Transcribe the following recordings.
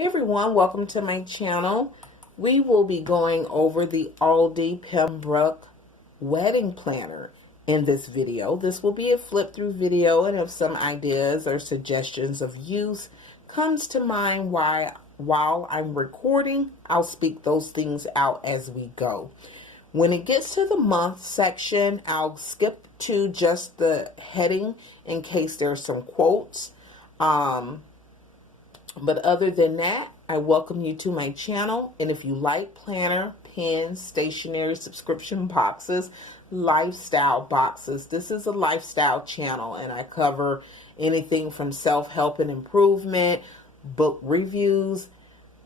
Hey everyone, welcome to my channel. We will be going over the Aldi Pembroke wedding planner in this video. This will be a flip through video, and if some ideas or suggestions of use comes to mind while I'm recording, I'll speak those things out as we go. When it gets to the month section, I'll skip to just the heading in case there's some quotes. But other than that, I welcome you to my channel. And if you like planner, pens, stationery, subscription boxes, lifestyle boxes, this is a lifestyle channel, and I cover anything from self-help and improvement, book reviews,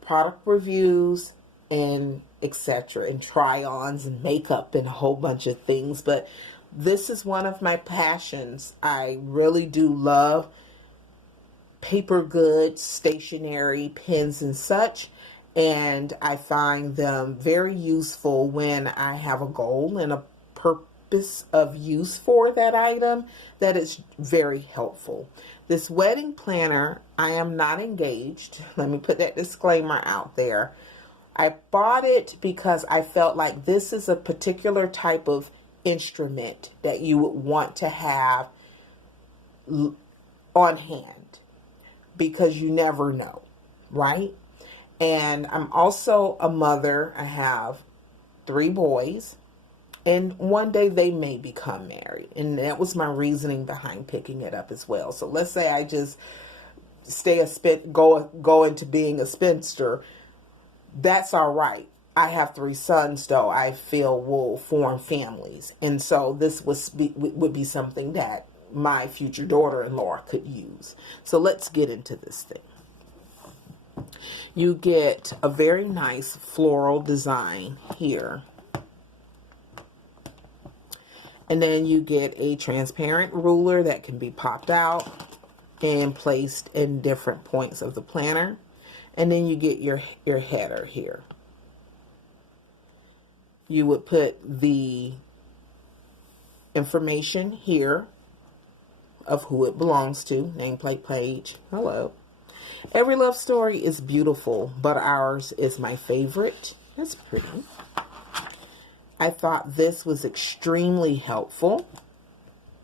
product reviews, and etc. and try-ons and makeup and a whole bunch of things. But this is one of my passions. I really do love paper goods, stationery, pens, and such, and I find them very useful when I have a goal and a purpose of use for that item. That is very helpful. This wedding planner, I am not engaged. Let me put that disclaimer out there. I bought it because I felt like this is a particular type of instrument that you would want to have on hand, because you never know, right? And I'm also a mother. I have 3 boys, and one day they may become married. And that was my reasoning behind picking it up as well. So let's say I just go into being a spinster. That's all right. I have 3 sons, though, I feel will form families. And so this would be something that my future daughter-in-law could use. So let's get into this thing. You get a very nice floral design here. And then you get a transparent ruler that can be popped out and placed in different points of the planner. And then you get your header here. You would put the information here of who it belongs to, nameplate page. Hello. Every love story is beautiful, but ours is my favorite. That's pretty. I thought this was extremely helpful.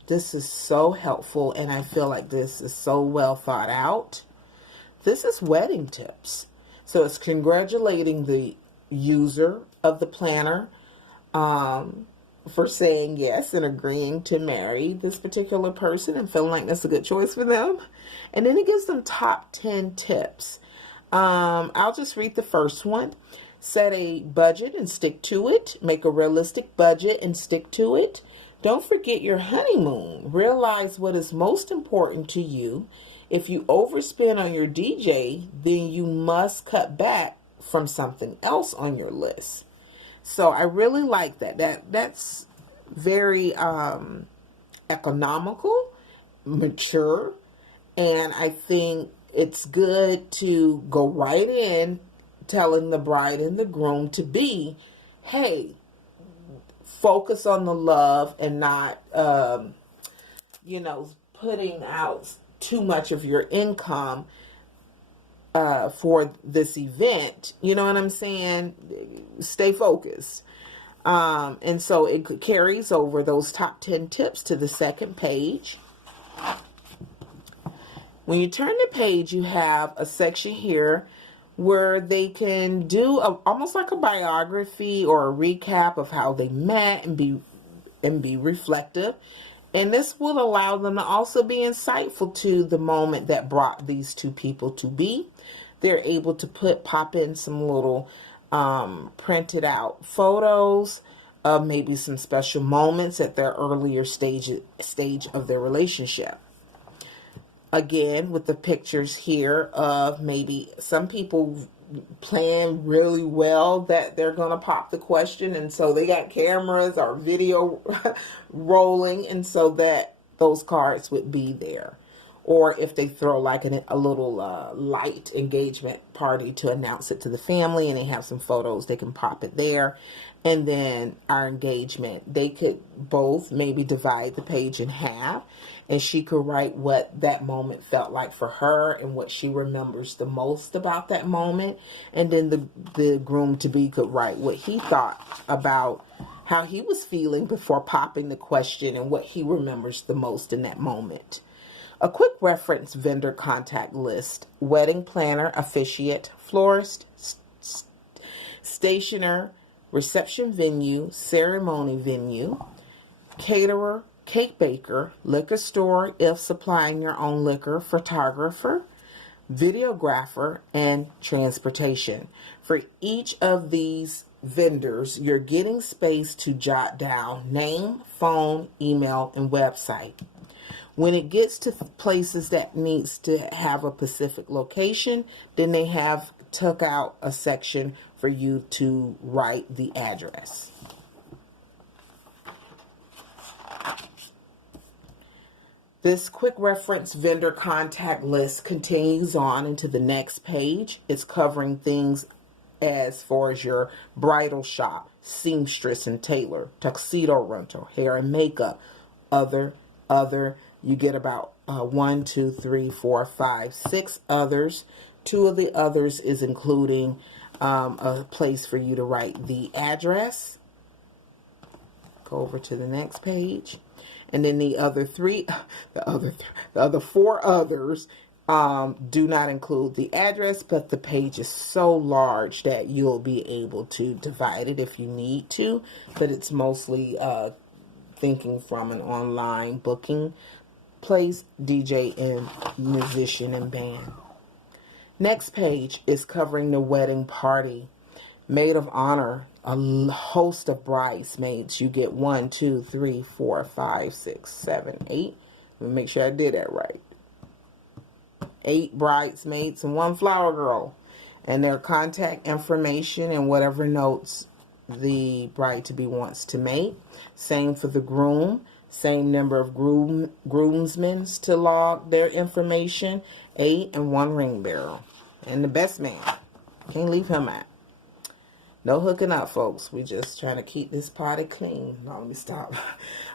This is so helpful, and I feel like this is so well thought out. This is wedding tips. So it's congratulating the user of the planner for saying yes and agreeing to marry this particular person and feeling like that's a good choice for them. And then it gives them top 10 tips. I'll just read the first one. Set a budget and stick to it. Make a realistic budget and stick to it. Don't forget your honeymoon. Realize what is most important to you. If you overspend on your DJ, then you must cut back from something else on your list. So I really like that. That's very economical, mature, and I think it's good to go right in telling the bride and the groom to be, hey, focus on the love and not, putting out too much of your income for this event. You know what I'm saying? Stay focused. And so it carries over those top 10 tips to the second page. When you turn the page, you have a section here where they can do almost like a biography or a recap of how they met and be reflective. And this will allow them to also be insightful to the moment that brought these 2 people to be. They're able to pop in some little printed out photos of maybe some special moments at their earlier stage of their relationship. Again, with the pictures here of maybe some people plan really well that they're going to pop the question, and so they got cameras or video rolling, and so that those cards would be there. Or if they throw like a little light engagement party to announce it to the family, and they have some photos, they can pop it there. And then our engagement, they could both maybe divide the page in half, and she could write what that moment felt like for her and what she remembers the most about that moment. And then the groom-to-be could write what he thought about how he was feeling before popping the question and what he remembers the most in that moment. A quick reference vendor contact list: wedding planner, officiant, florist, stationer, reception venue, ceremony venue, caterer, cake baker, liquor store if supplying your own liquor, photographer, videographer, and transportation. For each of these vendors, you're getting space to jot down name, phone, email, and website. When it gets to places that needs to have a specific location, then they have took out a section for you to write the address. This quick reference vendor contact list continues on into the next page. It's covering things as far as your bridal shop, seamstress and tailor, tuxedo rental, hair and makeup, other. You get about 1, 2, 3, 4, 5, 6 others. 2 of the others is including a place for you to write the address. Go over to the next page. And then the other 4 others do not include the address, but the page is so large that you'll be able to divide it if you need to. But it's mostly thinking from an online booking place, DJ and musician and band. Next page is covering the wedding party. Maid of honor, a host of bridesmaids. You get 1, 2, 3, 4, 5, 6, 7, 8. Let me make sure I did that right. 8 bridesmaids and 1 flower girl. And their contact information and whatever notes the bride-to-be wants to make. Same for the groom. Same number of groomsmen to log their information. 8 and 1 ring bearer. And the best man. Can't leave him out. No hooking up, folks. We just trying to keep this party clean. No, let me stop.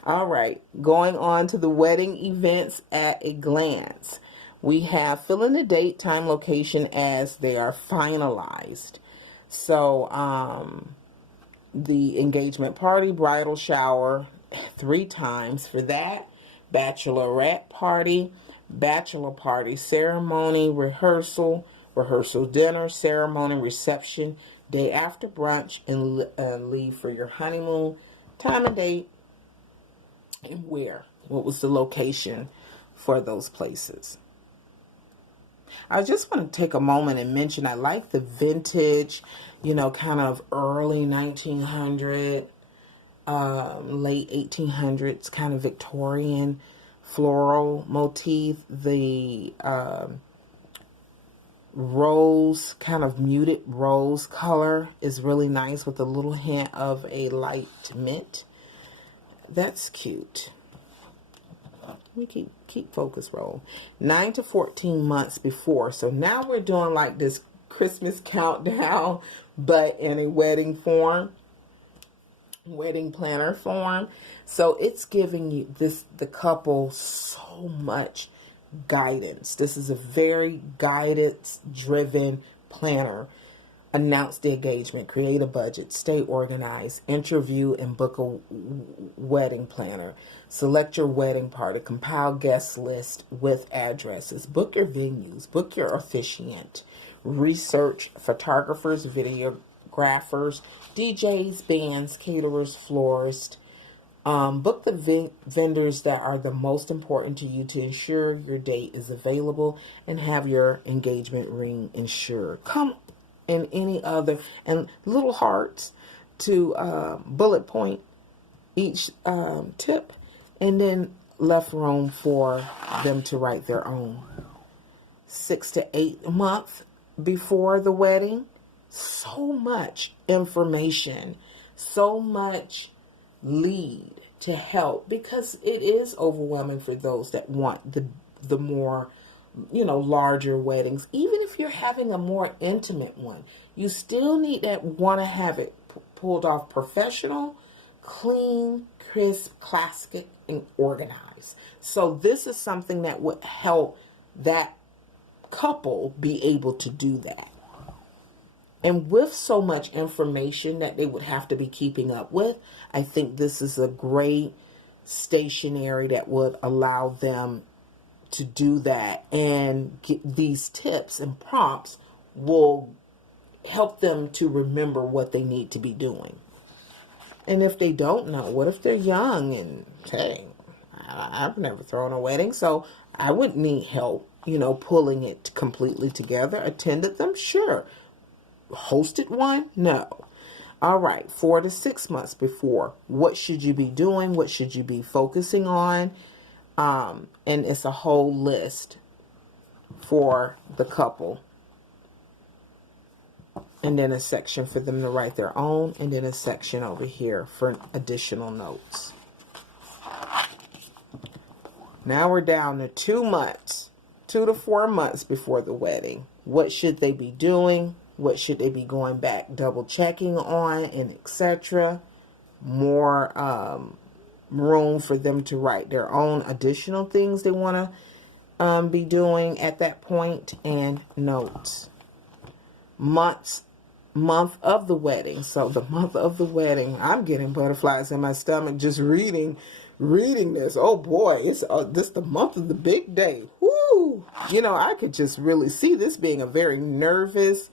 All right. Going on to the wedding events at a glance. We have fill in the date, time, location as they are finalized. So, the engagement party, bridal shower, 3 times for that. Bachelorette party, bachelor party, ceremony, rehearsal dinner, ceremony, reception, day after brunch, and leave for your honeymoon. Time and date, and where. What was the location for those places? I just want to take a moment and mention I like the vintage, kind of early 1900, late 1800s, kind of Victorian floral motif. The rose, kind of muted rose color is really nice with a little hint of a light mint. That's cute. We keep focus roll. 9 to 14 months before. So now we're doing like this Christmas countdown, but in a wedding form, wedding planner form. So it's giving you the couple so much guidance. This is a very guidance driven planner. Announce the engagement, create a budget, stay organized, interview and book a wedding planner, select your wedding party, compile guest list with addresses, book your venues, book your officiant, research photographers, videographers, DJs, bands, caterers, florists. Book the vendors that are the most important to you to ensure your date is available and have your engagement ring insured. Come and any other, and little hearts to bullet point each tip, and then left room for them to write their own. 6 to 8 months before the wedding, so much information, so much lead to help, because it is overwhelming for those that want the the more, larger weddings. Even if you're having a more intimate one, you still want to have it pulled off professional, clean, crisp, classic, and organized. So this is something that would help that couple be able to do that. And with so much information that they would have to be keeping up with, I think this is a great stationery that would allow them to do that. And get these tips and prompts will help them to remember what they need to be doing. And if they don't know, what if they're young and, hey, I've never thrown a wedding, so I wouldn't need help, pulling it completely together. Attended them? Sure. Hosted one? No. All right, 4 to 6 months before. What should you be doing? What should you be focusing on? And it's a whole list for the couple. And then a section for them to write their own. And then a section over here for additional notes. Now we're down to 2 months. 2 to 4 months before the wedding. What should they be doing? What should they be going back, double checking on, and etc. More room for them to write their own additional things they want to be doing at that point, and notes. Month of the wedding. So the month of the wedding, I'm getting butterflies in my stomach just reading this. Oh boy, it's this the month of the big day. Woo! I could just really see this being a very nervous,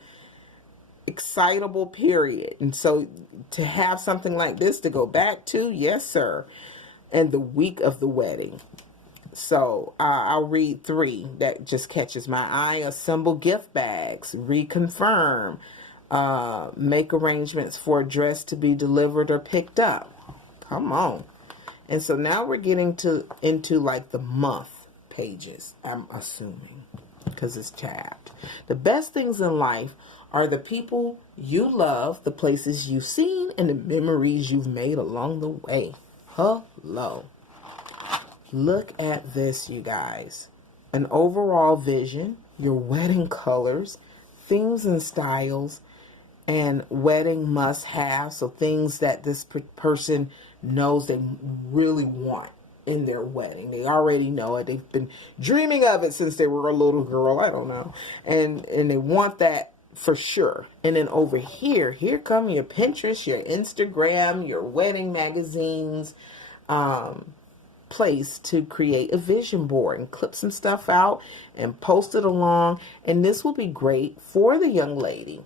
excitable period. And so to have something like this to go back to, yes sir. And the week of the wedding. So I'll read 3 that just catches my eye. Assemble gift bags, reconfirm, make arrangements for a dress to be delivered or picked up. Come on. And so now we're getting into like the month pages, I'm assuming, because it's tabbed. The best things in life are the people you love, the places you've seen, and the memories you've made along the way. Hello. Look at this, you guys. An overall vision, your wedding colors, themes and styles, and wedding must-have. So things that this person knows they really want in their wedding. They already know it. They've been dreaming of it since they were a little girl. I don't know. And they want that for sure. And then over here come your Pinterest, your Instagram, your wedding magazines, place to create a vision board and clip some stuff out and post it along. And this will be great for the young lady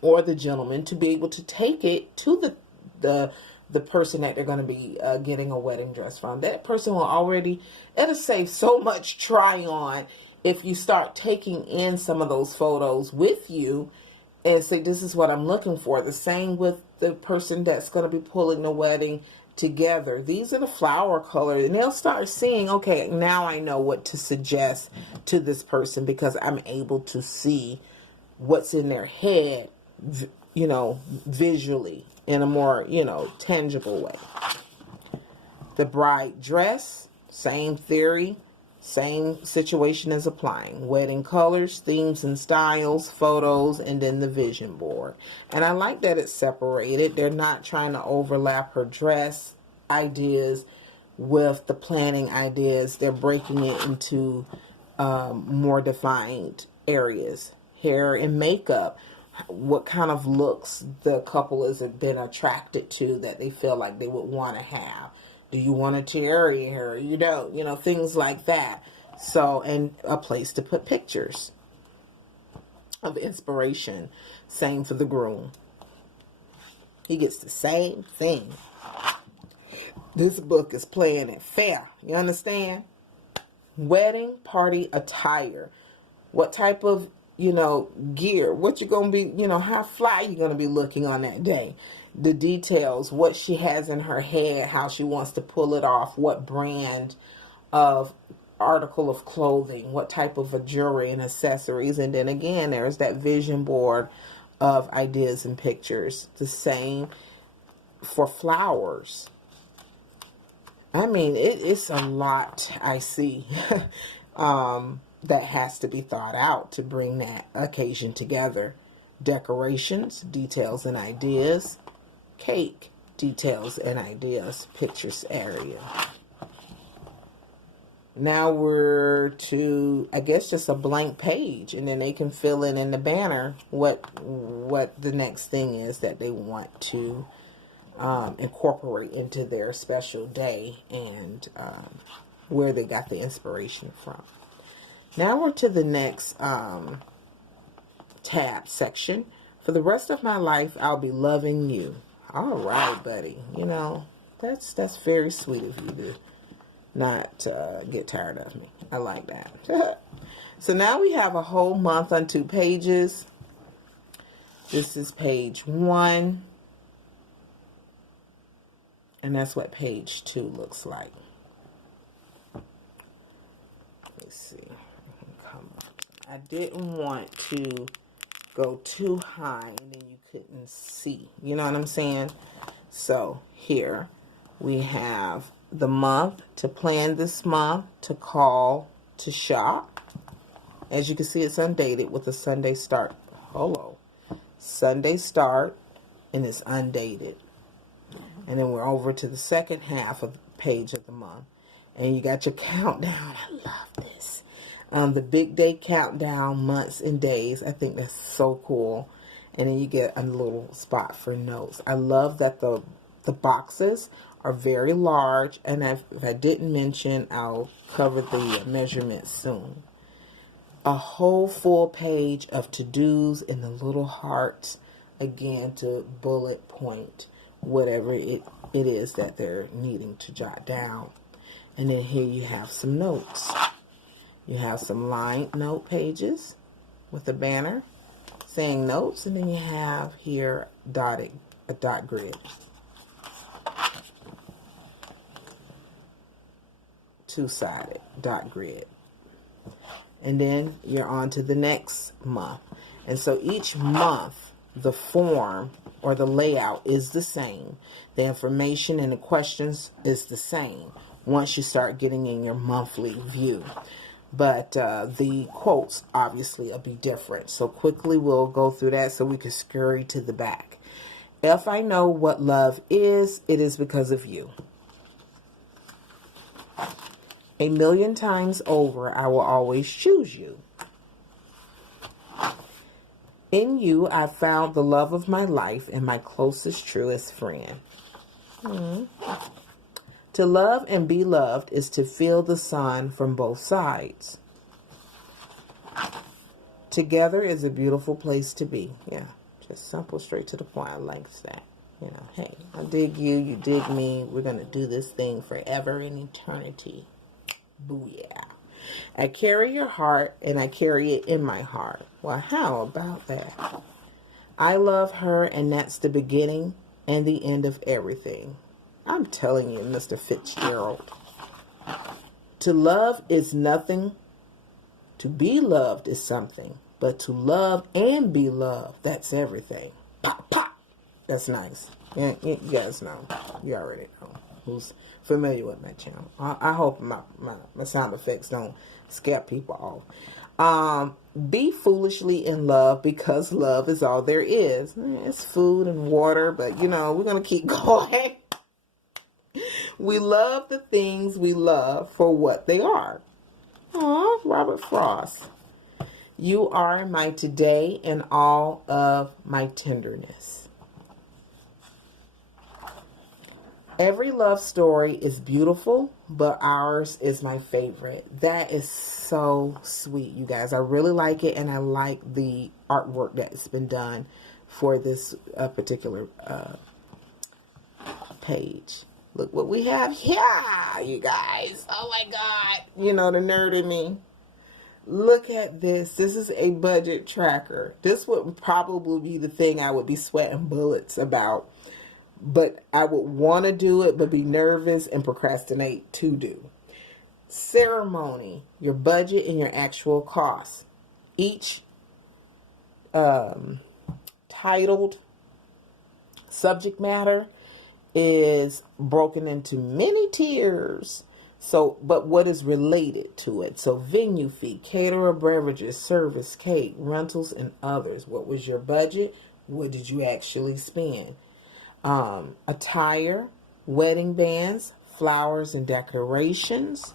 or the gentleman to be able to take it to the person that they're going to be getting a wedding dress from. That person will already, it'll save so much try on if you start taking in some of those photos with you and say, this is what I'm looking for. The same with the person that's going to be pulling the wedding together. These are the flower colors, and they'll start seeing, okay, now I know what to suggest to this person because I'm able to see what's in their head, visually in a more, tangible way. The bride dress, same theory, same situation is applying. Wedding colors, themes and styles, photos, and then the vision board. And I like that it's separated. They're not trying to overlap her dress ideas with the planning ideas. They're breaking it into more defined areas. Hair and makeup. What kind of looks the couple has been attracted to that they feel like they would want to have. Do you want a tiara hair? You don't, things like that. So, and a place to put pictures of inspiration. Same for the groom. He gets the same thing. This book is playing it fair. You understand? Wedding party attire. What type of, gear? What you're going to be, how fly you're going to be looking on that day. The details, what she has in her head, how she wants to pull it off, what brand of article of clothing, what type of a jewelry and accessories. And then again, there's that vision board of ideas and pictures. The same for flowers. I mean, it's a lot I see that has to be thought out to bring that occasion together. Decorations, details and ideas. Cake, details and ideas. Pictures area. Now we're to, I guess, just a blank page, and then they can fill in the banner what the next thing is that they want to incorporate into their special day, and where they got the inspiration from. Now we're to the next tab section. For the rest of my life, I'll be loving you. All right, buddy. You know, that's very sweet of you to not get tired of me. I like that. So now we have a whole month on 2 pages. This is page 1. And that's what page 2 looks like. Let's see. Come up. I didn't want to go too high and then you couldn't see. You know what I'm saying? So here we have the month, to plan this month, to call, to shop. As you can see, it's undated with a Sunday start. Hello. Sunday start, and it's undated. And then we're over to the second half of the page of the month. And you got your countdown. I love this. The big day countdown, months and days. I think that's so cool. And then you get a little spot for notes. I love that the boxes are very large. And if I didn't mention, I'll cover the measurements soon. A whole full page of to-dos and the little hearts. Again, to bullet point whatever it is that they're needing to jot down. And then here you have some notes. You have some lined note pages with a banner saying notes, and then you have here a dot grid. 2-sided dot grid. And then you're on to the next month. And so each month, the form or the layout is the same. The information and the questions is the same once you start getting in your monthly view. But the quotes obviously will be different. So quickly we'll go through that so we can scurry to the back. If I know what love is, it is because of you. 1,000,000 times over, I will always choose you. In you, I found the love of my life and my closest, truest friend. To love and be loved is to feel the sun from both sides. Together is a beautiful place to be. Yeah, just simple, straight to the point. I like that. You know, hey, I dig you, you dig me. We're going to do this thing forever in eternity. Booyah. I carry your heart and I carry it in my heart. Well, how about that? I love her and that's the beginning and the end of everything. I'm telling you, Mr. Fitzgerald. To love is nothing. To be loved is something. But to love and be loved, that's everything. Pop, pop. That's nice. You guys know. You already know. Who's familiar with my channel. I hope my sound effects don't scare people off. Be foolishly in love because love is all there is. It's food and water, but you know, we're going to keep going. We love the things we love for what they are. Aw, Robert Frost. You are my today and all of my tenderness. Every love story is beautiful, but ours is my favorite. That is so sweet, you guys. I really like it, and I like the artwork that's been done for this particular page. Look what we have here, you guys. Oh, my God. You know, the nerd in me. Look at this. This is a budget tracker. This would probably be the thing I would be sweating bullets about. But I would want to do it, but be nervous and procrastinate to do. Ceremony, your budget and your actual cost. Each titled subject matter is broken into many tiers. So, but what is related to it? So, venue fee, caterer, beverages, service, cake, rentals, and others. What was your budget? What did you actually spend? Attire, wedding bands, flowers, and decorations.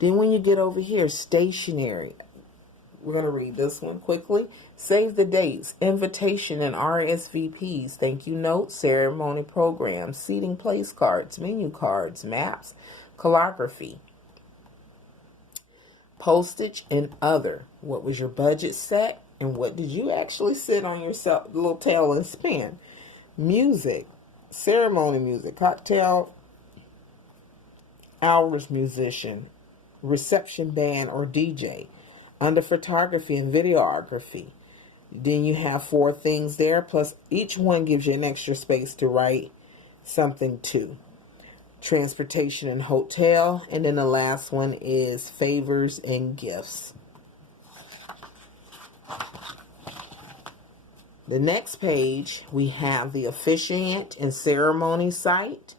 Then when you get over here, stationery. We're going to read this one quickly. Save the dates, invitation and RSVPs, thank you notes, ceremony programs, seating place cards, menu cards, maps, calligraphy, postage, and other. What was your budget set? And what did you actually sit on your little tail and spend? Music, ceremony music, cocktail hours musician, reception band or DJ, under photography and videography. Then you have 4 things there, plus each one gives you an extra space to write something to. Transportation and hotel, and then the last one is favors and gifts. The next page, we have the officiant and ceremony site.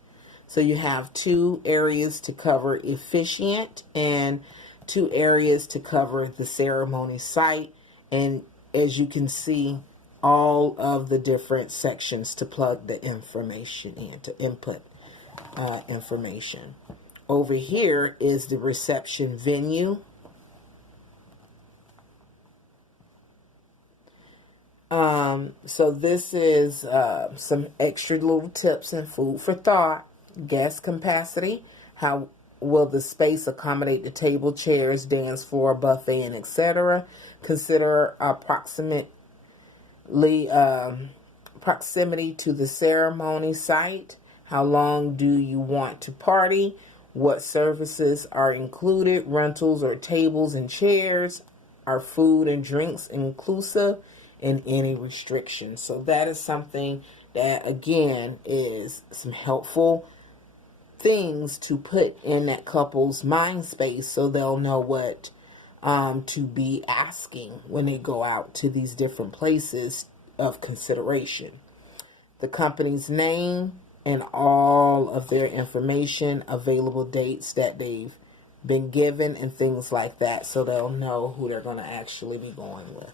So you have 2 areas to cover officiant and 2 areas to cover the ceremony site. And as you can see, all of the different sections to plug the information in, to input information. Over here is the reception venue. So this is some extra little tips and food for thought. Guest capacity. How will the space accommodate the table, chairs, dance floor, buffet, and etc.? Consider proximity to the ceremony site. How long do you want to party? What services are included? Rentals or tables and chairs? Are food and drinks inclusive? And any restrictions. So that is something that, again, is some helpful things to put in that couple's mind space so they'll know what to be asking when they go out to these different places of consideration. The company's name and all of their information, available dates that they've been given, and things like that, so they'll know who they're going to actually be going with.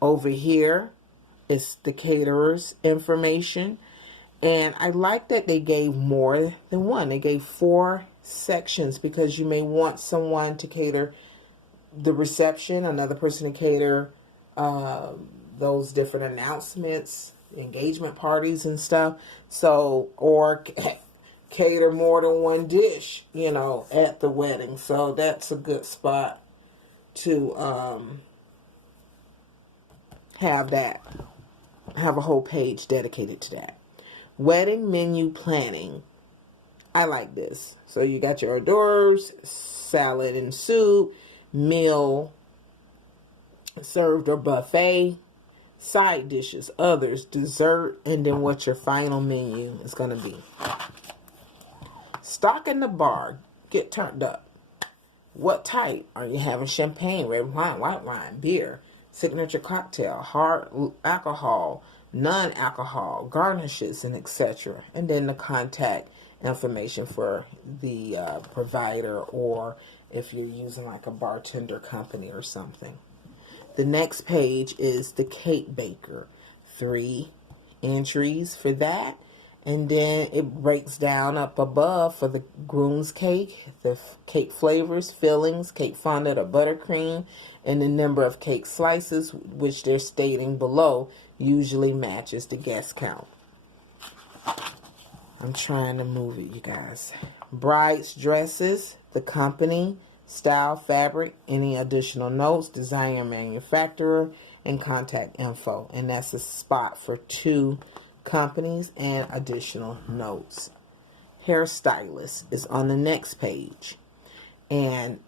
Over here is the caterer's information. And I like that they gave more than one. They gave 4 sections because you may want someone to cater the reception, another person to cater those different announcements, engagement parties and stuff. So, or cater more than one dish, you know, at the wedding. So that's a good spot to have a whole page dedicated to that. Wedding menu planning. I like this. So you got your hors d'oeuvres, salad and soup, meal served or buffet, side dishes, others, dessert, and then what your final menu is going to be. Stock in the bar. Get turned up. What type? Are you having champagne, red wine, white wine, beer, signature cocktail, hard alcohol, non-alcohol, garnishes, and etc. And then the contact information for the provider, or if you're using like a bartender company or something. The next page is the cake baker. 3 entries for that. And then it breaks down up above for the groom's cake, the cake flavors, fillings, cake fondant or buttercream, and the number of cake slices, which they're stating below, usually matches the guest count. I'm trying to move it, you guys. Bride's dresses, the company, style, fabric, any additional notes, designer, manufacturer, and contact info. And that's a spot for 2 companies and additional notes. Hairstylist is on the next page. And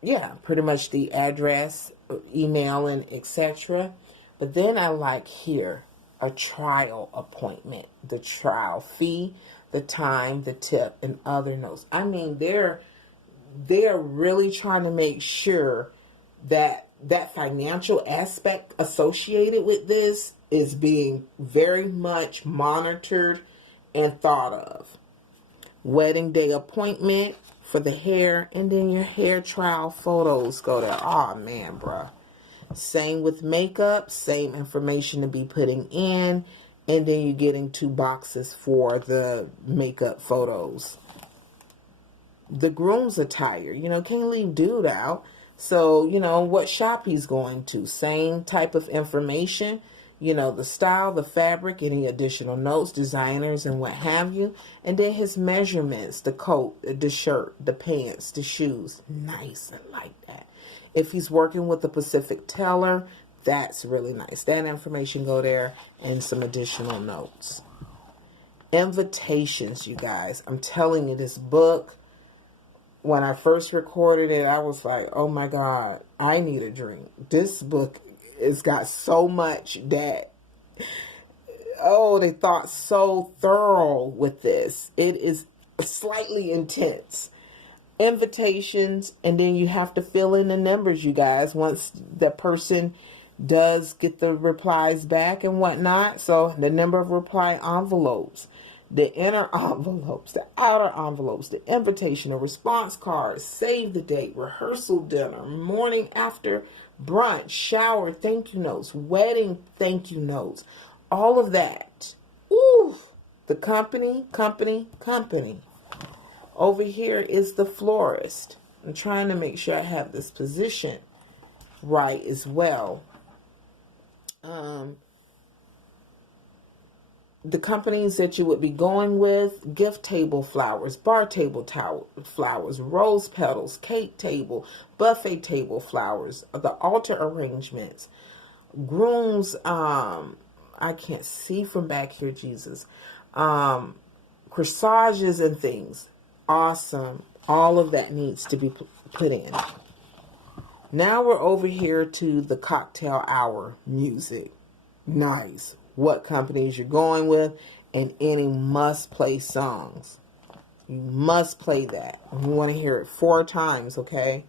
yeah, pretty much the address, email, and etc. But then I like here a trial appointment, the trial fee, the time, the tip, and other notes. I mean, they're really trying to make sure that that financial aspect associated with this is being very much monitored and thought of. Wedding day appointment for the hair, and then your hair trial photos go there. Oh man, bruh. Same with makeup, same information to be putting in, and then you're getting 2 boxes for the makeup photos. The groom's attire, you know, can't leave dude out. So, you know, what shop he's going to, same type of information, you know, the style, the fabric, any additional notes, designers, and what have you. And then his measurements, the coat, the shirt, the pants, the shoes. Nice. I like that. If he's working with a Pacific Teller, that's really nice. That information go there, and some additional notes. Invitations, you guys. I'm telling you, this book, when I first recorded it, I was like, oh my God, I need a drink. This book has got so much that, oh, they thought so thorough with this. It is slightly intense. Invitations, and then you have to fill in the numbers, you guys, once the person does get the replies back and whatnot. So the number of reply envelopes, the inner envelopes, the outer envelopes, the invitation, the response cards, save the date, rehearsal dinner, morning after brunch, shower, thank you notes, wedding thank you notes, all of that. Ooh, the company. Over here is the florist. I'm trying to make sure I have this position right as well. The companies that you would be going with: gift table flowers, bar table flowers, rose petals, cake table, buffet table flowers, the altar arrangements, grooms, I can't see from back here, Jesus, corsages and things. Awesome. All of that needs to be put in. Now we're over here to the cocktail hour music. Nice. What companies you're going with, and any must-play songs. You must play that. You want to hear it 4 times, okay?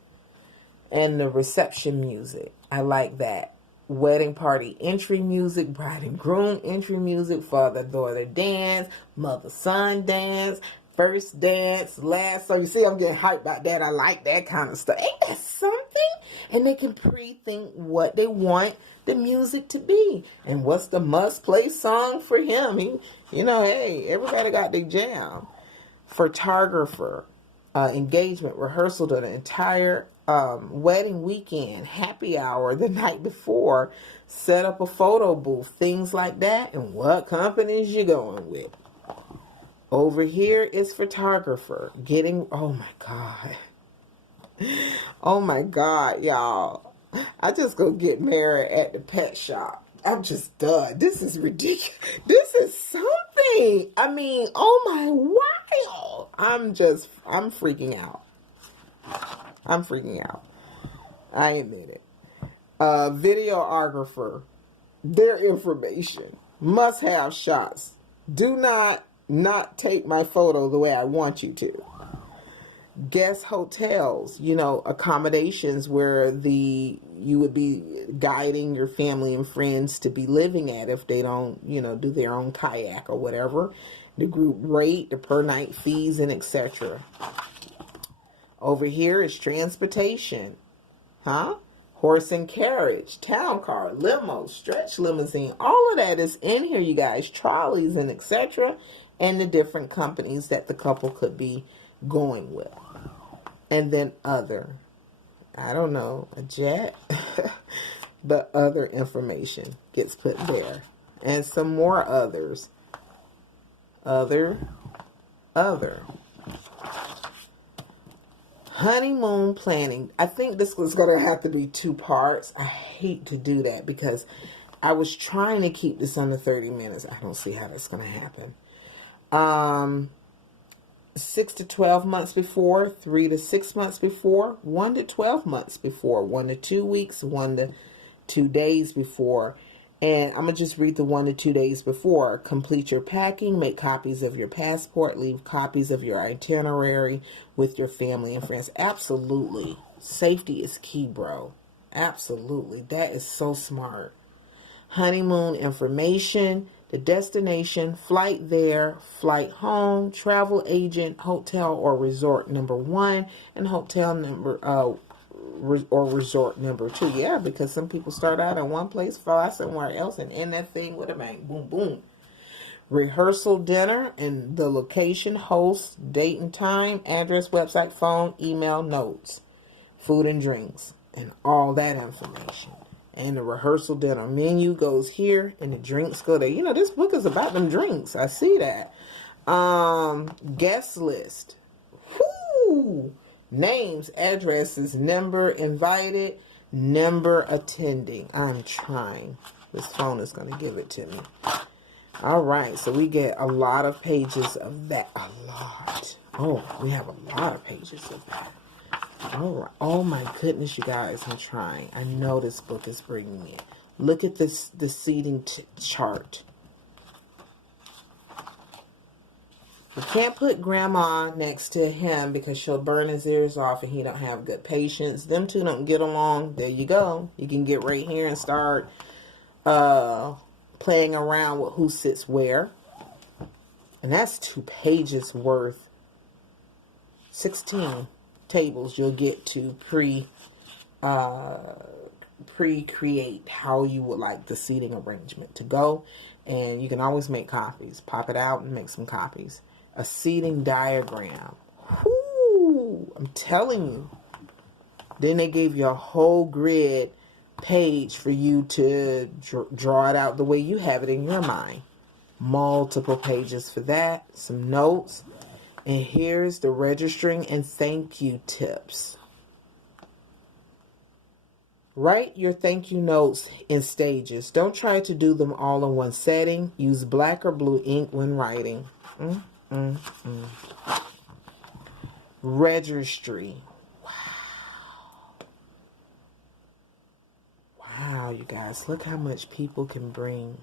And the reception music. I like that. Wedding party entry music, bride and groom entry music, father-daughter dance, mother-son dance, first dance, last. So you see, I'm getting hyped about that. I like that kind of stuff. Ain't that something? And they can pre-think what they want the music to be, and what's the must-play song for him. You know, hey, everybody got their jam. Photographer, engagement, rehearsal, the entire wedding weekend, happy hour the night before, set up a photo booth, things like that, and what companies you going with. Over here is photographer, getting, oh my God, y'all. I just go get married at the pet shop. I'm just done. This is ridiculous. This is something. I mean, oh my wow. I'm freaking out. I'm freaking out. I admit it. Videographer, their information, must have shots. Do not take my photo the way I want you to. Guest hotels, you know, accommodations where you would be guiding your family and friends to be living at if they don't, you know, do their own kayak or whatever. The group rate, the per night fees, and etc. Over here is transportation, horse and carriage, town car, limo, stretch limousine. All of that is in here, you guys. Trolleys and etc. And the different companies that the couple could be going with. And then other, I don't know, a jet, but other information gets put there. And some more others. Other. Honeymoon planning. I think this was going to have to be 2 parts. I hate to do that because I was trying to keep this under 30 minutes. I don't see how that's going to happen. 6 to 12 months before, 3 to 6 months before, 1 to 12 months before, 1 to 2 weeks, 1 to 2 days before. And I'm going to just read the 1 to 2 days before. Complete your packing, make copies of your passport, leave copies of your itinerary with your family and friends. Absolutely. Safety is key, bro. Absolutely. That is so smart. Honeymoon Information, the destination, flight there, flight home, travel agent, hotel or resort number 1, and hotel number or resort number 2. Yeah, because some people start out in one place, fly somewhere else, and end that thing with a bang, boom, boom. Rehearsal dinner and the location, host, date and time, address, website, phone, email, notes, food and drinks, and all that information. And the rehearsal dinner menu goes here, and the drinks go there. You know, this book is about them drinks. I see that. Guest list. Whoo! Names, addresses, number invited, number attending. I'm trying. This phone is going to give it to me. All right, so we get a lot of pages of that. A lot. Oh, we have a lot of pages of that. All right. Oh my goodness, you guys, I'm trying. I know this book is bringing me. Look at this, the seating chart. You can't put grandma next to him because she'll burn his ears off and he don't have good patience. Them two don't get along. There you go. You can get right here and start playing around with who sits where. And that's 2 pages worth. 16 tables you'll get to pre-create how you would like the seating arrangement to go. And you can always make copies. Pop it out and make some copies. A seating diagram. Whoo! I'm telling you. Then they gave you a whole grid page for you to draw it out the way you have it in your mind. Multiple pages for that. Some notes. And here's the registering and thank you tips. Write your thank you notes in stages. Don't try to do them all in one setting. Use black or blue ink when writing. Registry. Wow, you guys, look how much people can bring.